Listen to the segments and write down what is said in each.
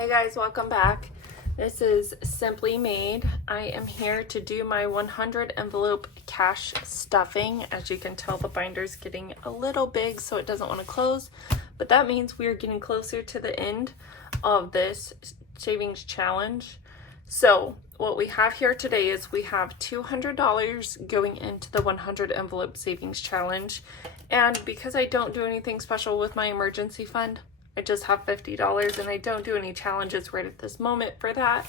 Hey guys, welcome back. This is Simply Made. I am here to do my 100 envelope cash stuffing. As you can tell, the binder's getting a little big, so it doesn't want to close, but that means we are getting closer to the end of this savings challenge. So what we have here today is we have $200 going into the 100 envelope savings challenge. And because I don't do anything special with my emergency fund, I just have $50 and I don't do any challenges right at this moment for that.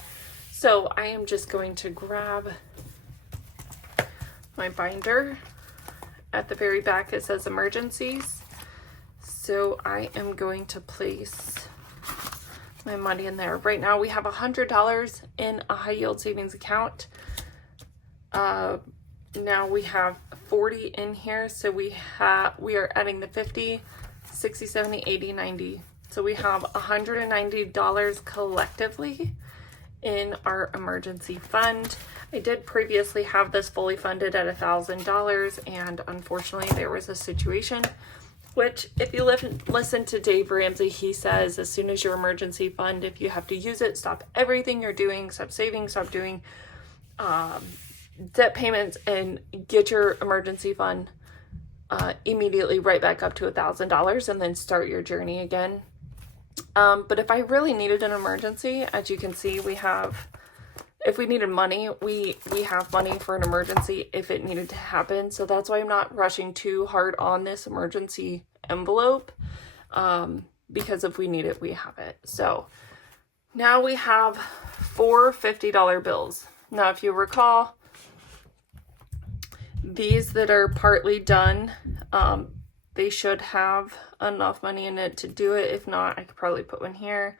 So I am just going to grab my binder. At the very back it says emergencies. So I am going to place my money in there. Right now we have $100 in a high yield savings account. Now we have 40 in here. So we are adding the 50, 60, 70, 80, 90. So we have $190 collectively in our emergency fund. I did previously have this fully funded at $1,000, and unfortunately there was a situation which, if you listen to Dave Ramsey, he says as soon as your emergency fund, if you have to use it, stop everything you're doing, stop saving, stop doing debt payments, and get your emergency fund immediately right back up to $1,000 and then start your journey again. But if I really needed an emergency, as you can see, if we needed money, we have money for an emergency if it needed to happen. So that's why I'm not rushing too hard on this emergency envelope, because if we need it, we have it. So now we have 4 $50 bills. Now, if you recall, these that are partly done, they should have enough money in it to do it. If not, I could probably put one here.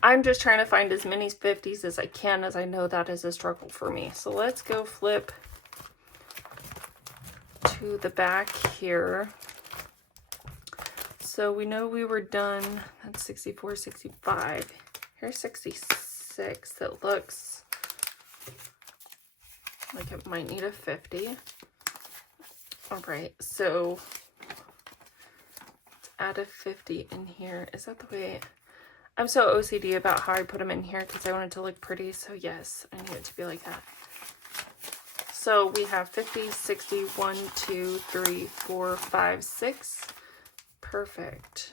I'm just trying to find as many 50s as I can, as I know that is a struggle for me. So let's go flip to the back here. So we know we were done. That's 64, 65. Here's 66. That looks like it might need a 50. All right, so add a 50 in here. Is that the way? I'm so OCD about how I put them in here because I want it to look pretty. So yes, I need it to be like that. So we have 50, 60, 1, 2, 3, 4, 5, 6. Perfect.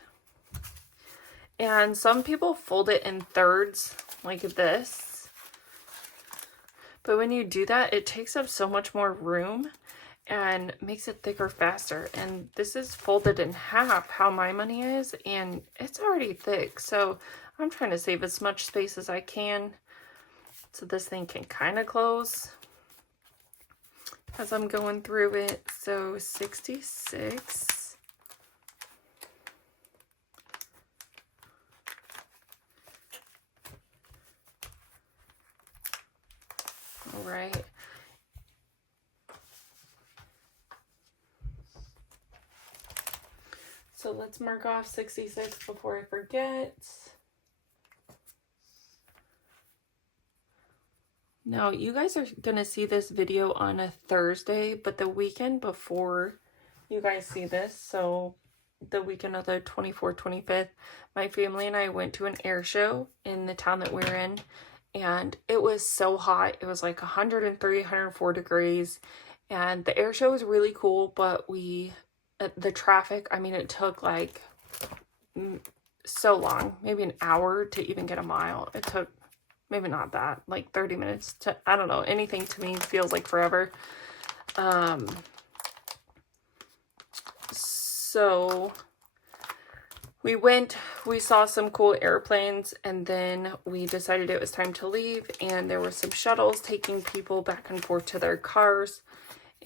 And some people fold it in thirds like this. But when you do that, it takes up so much more room and makes it thicker faster. And this is folded in half how my money is, and it's already thick. So I'm trying to save as much space as I can so this thing can kind of close as I'm going through it. So 66. All right. So let's mark off 66 before I forget. Now, you guys are going to see this video on a Thursday, but the weekend before you guys see this, so the weekend of the 24th, 25th, my family and I went to an air show in the town that we're in, and it was so hot. It was like 103, 104 degrees, and the air show was really cool, but the traffic, I mean, it took like so long, maybe an hour to even get a mile. It took maybe not that, like 30 minutes to, I don't know, anything to me feels like forever. So we went, we saw some cool airplanes, and then we decided it was time to leave, and there were some shuttles taking people back and forth to their cars,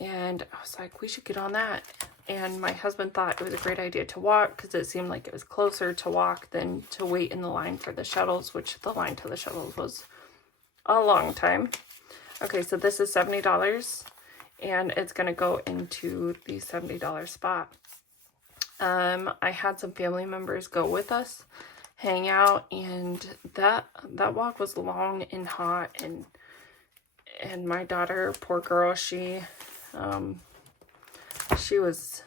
and I was like, we should get on that. And my husband thought it was a great idea to walk because it seemed like it was closer to walk than to wait in the line for the shuttles, which the line to the shuttles was a long time. Okay, so this is $70, and it's going to go into the $70 spot. I had some family members go with us, hang out, and that walk was long and hot, and my daughter, poor girl, she was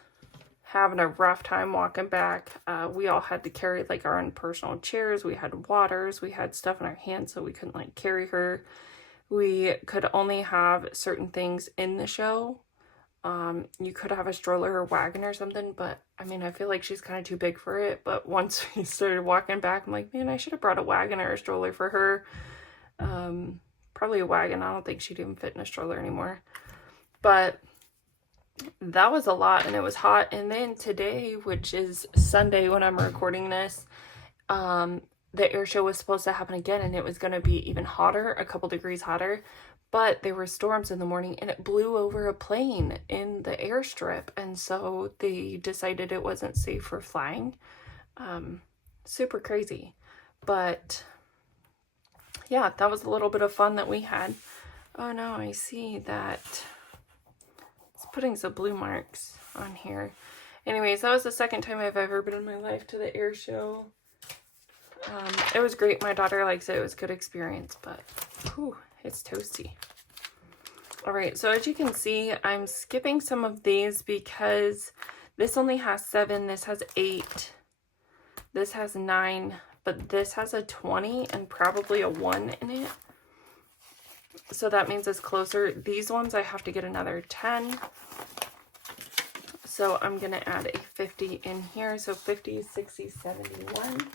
having a rough time walking back. We all had to carry like our own personal chairs. We had waters. We had stuff in our hands so we couldn't like carry her. We could only have certain things in the show. You could have a stroller or wagon or something, but I mean, I feel like she's kind of too big for it. But once we started walking back, I'm like, man, I should have brought a wagon or a stroller for her. Probably a wagon. I don't think she'd even fit in a stroller anymore. But that was a lot, and it was hot. And then today, which is Sunday when I'm recording this, the air show was supposed to happen again, and it was going to be even hotter, a couple degrees hotter. But there were storms in the morning, and it blew over a plane in the airstrip, and so they decided it wasn't safe for flying. Super crazy. But yeah, that was a little bit of fun that we had. Oh no, I see that it's putting some blue marks on here. Anyways, that was the second time I've ever been in my life to the air show. It was great. My daughter likes it. It was a good experience, but whew, it's toasty. All right, so as you can see, I'm skipping some of these because this only has 7, this has 8, this has 9, but this has a 20 and probably a 1 in it. So that means it's closer. These ones I have to get another 10. So I'm going to add a 50 in here. So 50, 60, 71.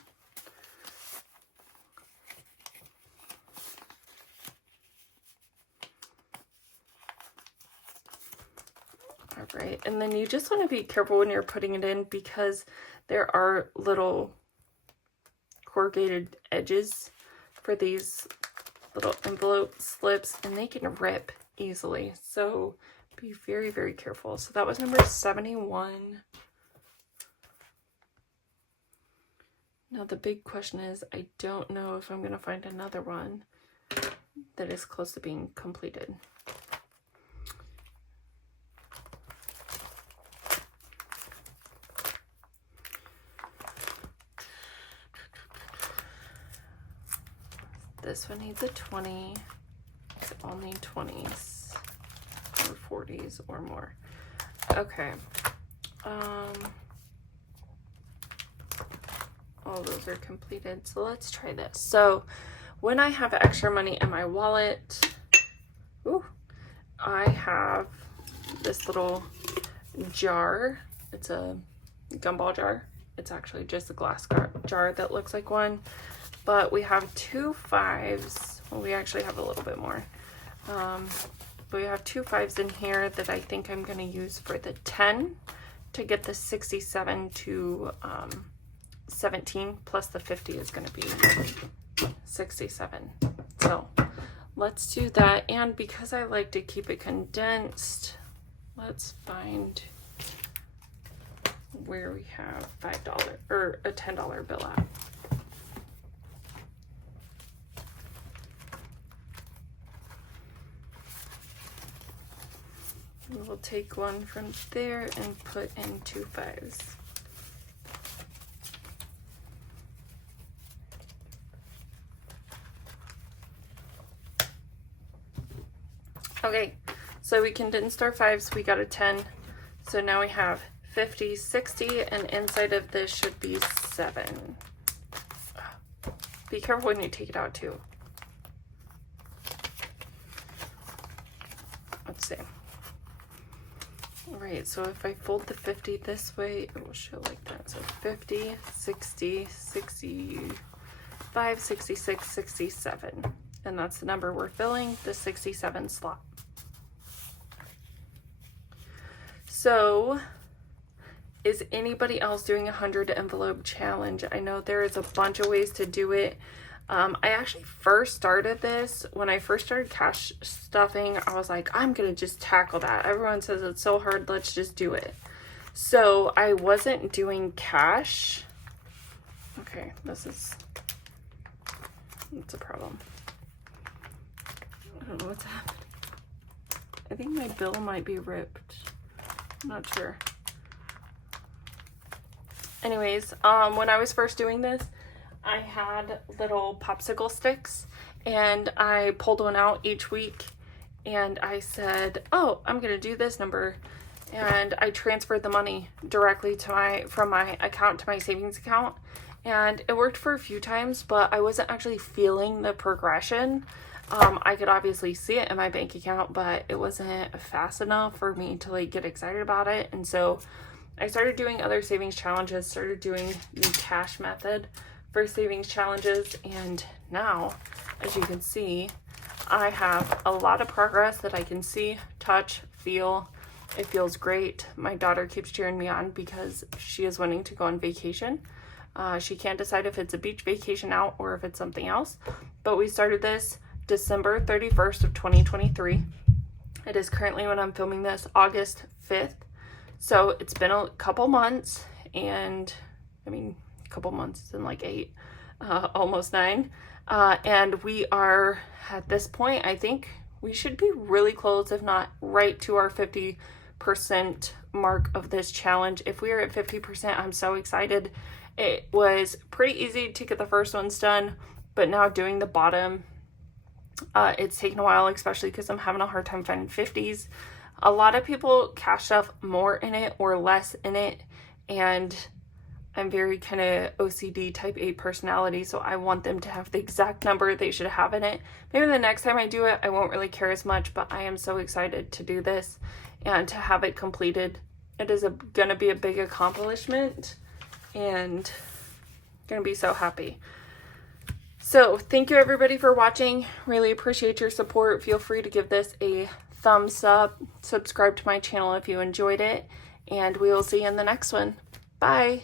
All right, and then you just want to be careful when you're putting it in because there are little corrugated edges for these little envelope slips, and they can rip easily. So be very, very careful. So that was number 71. Now the big question is, I don't know if I'm going to find another one that is close to being completed. This one needs a 20, only 20s or 40s or more. Okay. All those are completed. So let's try this. So when I have extra money in my wallet, I have this little jar. It's a gumball jar. It's actually just a glass jar that looks like one. But we have 2 5s. Well, we actually have a little bit more. But we have 2 5s in here that I think I'm going to use for the 10 to get the 67 to 17, plus the 50 is going to be 67. So let's do that. And because I like to keep it condensed, let's find where we have $5 or a $10 bill at. We'll take one from there and put in 2 5s. Okay, so we condensed our 5s, we got a 10. So now we have 50, 60, and inside of this should be 7. Be careful when you take it out too. Let's see. Alright, so if I fold the 50 this way, it will show like that. So 50, 60, 65, 66, 67. And that's the number we're filling, the 67 slot. So, is anybody else doing a 100 envelope challenge? I know there is a bunch of ways to do it. I actually first started this when I first started cash stuffing. I was like, I'm gonna just tackle that. Everyone says it's so hard, let's just do it. So I wasn't doing cash. Okay, that's a problem. I don't know what's happening. I think my bill might be ripped. I'm not sure. Anyways, when I was first doing this, I had little popsicle sticks, and I pulled one out each week, and I said, oh, I'm gonna do this number, and I transferred the money directly to from my account to my savings account, and it worked for a few times, but I wasn't actually feeling the progression. I could obviously see it in my bank account, but it wasn't fast enough for me to like get excited about it. And so I started doing other savings challenges, started doing the cash method for savings challenges, and now, as you can see, I have a lot of progress that I can see, touch, feel. It feels great. My daughter keeps cheering me on because she is wanting to go on vacation. She can't decide if it's a beach vacation out or if it's something else, but we started this December 31st of 2023. It is currently, when I'm filming this, August 5th. So it's been a couple months, and I mean, a couple months and like 8, almost 9. And we are at this point, I think we should be really close, if not right to our 50% mark of this challenge. If we are at 50%, I'm so excited. It was pretty easy to get the first ones done, but now doing the bottom, it's taken a while, especially because I'm having a hard time finding 50s. A lot of people cash stuff more in it or less in it, and I'm very kind of OCD type A personality, so I want them to have the exact number they should have in it. Maybe the next time I do it, I won't really care as much, but I am so excited to do this and to have it completed. It is gonna be a big accomplishment, and gonna be so happy. So thank you everybody for watching. Really appreciate your support. Feel free to give this a thumbs up, subscribe to my channel if you enjoyed it, and we will see you in the next one. Bye.